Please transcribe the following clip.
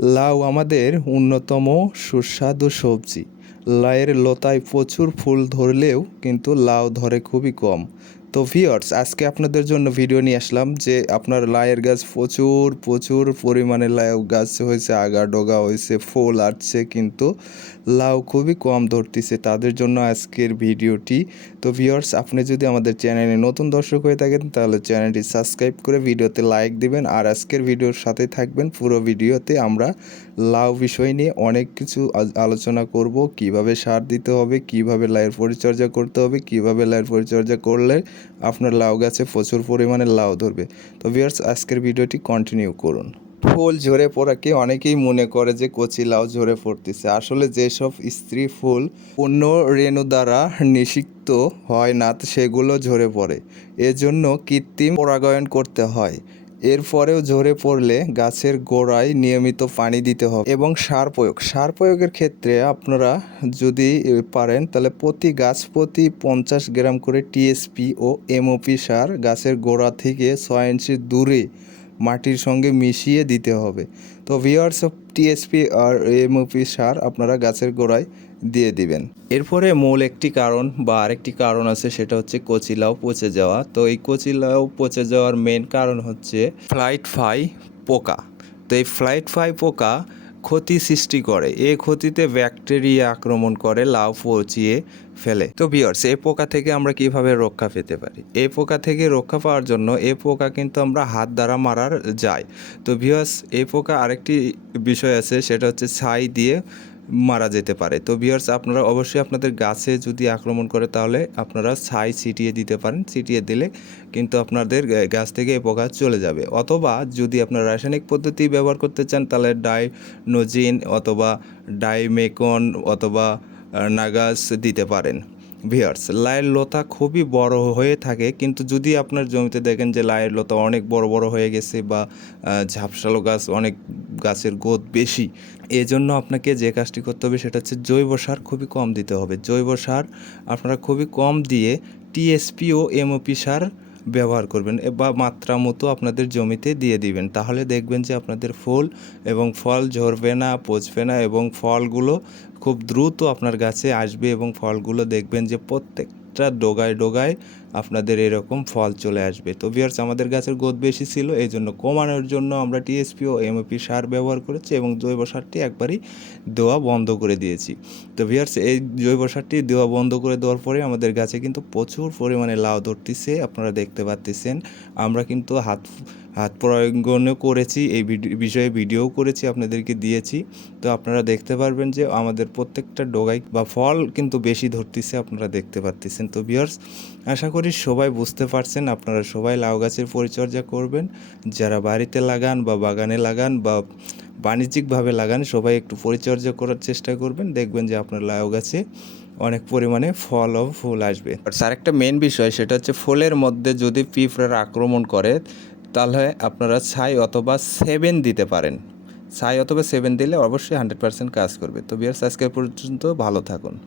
লাউ আমাদের অন্যতম সুস্বাদু সবজি। লাউয়ের লতায় প্রচুর ফুল ধরলেও কিন্তু লাউ ধরে খুবই কম। তো ভিওর্স আজকে আপনাদের জন্য ভিডিও নিয়ে আসলাম যে আপনার লায়ের গাছ প্রচুর প্রচুর পরিমাণে লাউ গাছ হয়েছে, আগা ডগা হয়েছে, ফুল আসছে কিন্তু লাউ খুবই কম ধরতেছে তাদের জন্য আজকের ভিডিওটি তো ভিওর্স আপনি যদি আমাদের চ্যানেলে নতুন দর্শক হয়ে থাকেন তাহলে চ্যানেলটি সাবস্ক্রাইব করে ভিডিওতে লাইক দিবেন আর আজকের ভিডিওর সাথে থাকবেন পুরো ভিডিওতে আমরা লাউ বিষয় নিয়ে অনেক কিছু আলোচনা করব, কীভাবে সার দিতে হবে, কীভাবে লাউয়ের পরিচর্যা করতে হবে, কীভাবে লাউয়ের পরিচর্যা করলে আপনার লাউ গাছে প্রচুর পরিমাণে লাউ ধরবে। তো ভিউয়ার্স আজকের ভিডিওটি কন্টিনিউ করুন। ফুল ঝরে পড়াকে অনেকেই মনে করে যে কচি লাউ ঝরে পড়তেছে। আসলে যেসব স্ত্রী ফুল অন্য রেণু দ্বারা নিষিক্ত হয় না, সেগুলো ঝরে পড়ে। এজন্য কৃত্রিম পরাগায়ন করতে হয়। এরপরেও ঝরে পড়লে গাছের গোড়ায় নিয়মিত পানি দিতে হবে এবং সার প্রয়োগ। সার প্রয়োগের ক্ষেত্রে আপনারা যদি পারেন, তাহলে প্রতি গাছ প্রতি পঞ্চাশ গ্রাম করে টিএসপি ও এমওপি সার গাছের গোড়া থেকে ছয় ইঞ্চি দূরে মাটির সঙ্গে মিশিয়ে দিতে হবে। তো ভিওয়ার্স অফ টিএসপি আর এমওপি সার আপনারা গাছের গোড়ায় দিয়ে দিবেন। এরপরে মূল একটি কারণ বা আরেকটি কারণ আছে সেটা হচ্ছে কচিলাও পচে যাওয়া। তো এই কচিলাও পচে যাওয়ার মেন কারণ হচ্ছে ফ্লাইট ফাই পোকা। তো এই ফ্লাইট ফাই পোকা ক্ষতি সৃষ্টি করে। এই ক্ষতিতে ব্যাকটেরিয়া আক্রমণ করে, লাউ পচিয়ে ফেলে। তো বিয়ার্স এই পোকা থেকে আমরা কীভাবে রক্ষা পেতে পারি? এই পোকা থেকে রক্ষা পাওয়ার জন্য এই পোকা কিন্তু আমরা হাত দ্বারা মারার যায়। তো বিয়ার্স এই পোকা আরেকটি বিষয় আছে, সেটা হচ্ছে ছাই দিয়ে মারা যেতে পারে। তো বিয়ার্স আপনারা অবশ্যই আপনাদের গাছে যদি আক্রমণ করে, তাহলে আপনারা ছাই ছিটিয়ে দিতে পারেন, ছিটিয়ে দিলে কিন্তু আপনাদের গাছ থেকে এই পোকা চলে যাবে। অথবা যদি আপনারা রাসায়নিক পদ্ধতি ব্যবহার করতে চান, তাহলে ডাইনোজিন অথবা ডাইমেকন অথবা নাগাস দিতে পারেন। ভিয়ার্স লায়ের লতা খুবই বড় হয়ে থাকে, কিন্তু যদি আপনার জমিতে দেখেন যে লায়ের লতা অনেক বড় বড় হয়ে গেছে বা ঝাপসালো গাছ, অনেক গাছের গোদ বেশি এই জন্য আপনাকে যে কাজটি করতে হবে সেটা হচ্ছে জৈব সার খুবই কম দিতে হবে। জৈব সার আপনারা খুবই কম দিয়ে টিএসপি ও এমওপি সার ব্যবহার করবেন বা মাত্রা মতো আপনাদের জমিতে দিয়ে দিবেন। তাহলে দেখবেন যে আপনাদের ফুল এবং ফল ঝরবে না, পচবে না এবং ফলগুলো খুব দ্রুত আপনার গাছে আসবে এবং ফলগুলো দেখবেন যে প্রত্যেকটা ডোগায় ডোগায় আপনাদের এরকম ফল চলে আসবে। তো ভিয়ার্স আমাদের গাছের গোদ বেশি ছিল এই জন্য কমানোর জন্য আমরা টিএসপি ও এমওপি সার ব্যবহার করেছি এবং জৈব সারটি একবারই দেওয়া বন্ধ করে দিয়েছি। তো ভিয়ার্স এই জৈব সারটি দেওয়া বন্ধ করে দেওয়ার পরে আমাদের গাছে কিন্তু প্রচুর পরিমাণে লাউ ধরতেছে, আপনারা দেখতে পাচ্ছেন আমরা কিন্তু হাত হাত প্রয়োগনও করেছি, এই বিষয়ে ভিডিও করেছি, আপনাদেরকে দিয়েছি। তো আপনারা দেখতে পারবেন যে আমাদের প্রত্যেকটা ডোগাই বা ফল কিন্তু বেশি ধরতেছে, আপনারা দেখতে পাচ্ছেন তো বিয়ার্স আশা করি সবাই বুঝতে পারছেন, আপনারা সবাই লাউ গাছের পরিচর্যা করবেন। যারা বাড়িতে লাগান বা বাগানে লাগান বা বাণিজ্যিকভাবে লাগান, সবাই একটু পরিচর্যা করার চেষ্টা করবেন। দেখবেন যে আপনার লাউ গাছে অনেক পরিমাণে ফল ও ফুল আসবে। আর একটা মেন বিষয়, সেটা হচ্ছে ফুলের মধ্যে যদি পিঁপড়ার আক্রমণ করে, তাহলে আপনারা ছাই অথবা সেভেন দিতে পারেন। ছাই অথবা সেভেন দিলে অবশ্যই হান্ড্রেড পার্সেন্ট কাজ করবে। তো বিয়ার্স আজকে পর্যন্ত ভালো থাকুন।